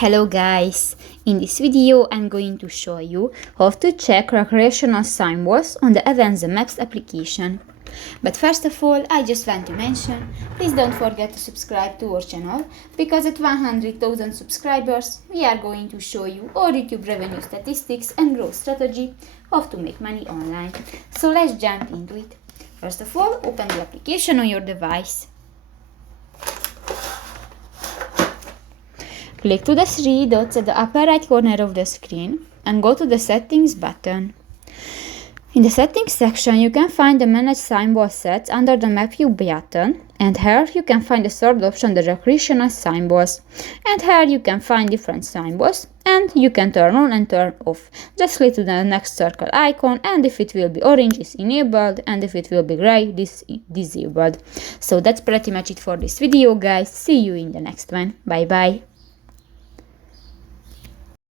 Hello guys! In this video I'm going to show you how to check recreational symbols on the Avenza Maps application. But first of all, I just want to mention, please don't forget to subscribe to our channel, because at 100,000 subscribers we are going to show you our YouTube revenue statistics and growth strategy, how to make money online. So let's jump into it. First of all, open the application on your device. Click to the three dots at the upper right corner of the screen and go to the Settings button. In the Settings section, you can find the Manage Symbol Sets under the Map View button, and here you can find the third option, the recreational symbols. And here you can find different symbols, and you can turn on and turn off. Just click to the next circle icon, and if it will be orange, it's enabled, and if it will be gray, this is disabled. So that's pretty much it for this video, guys. See you in the next one. Bye bye.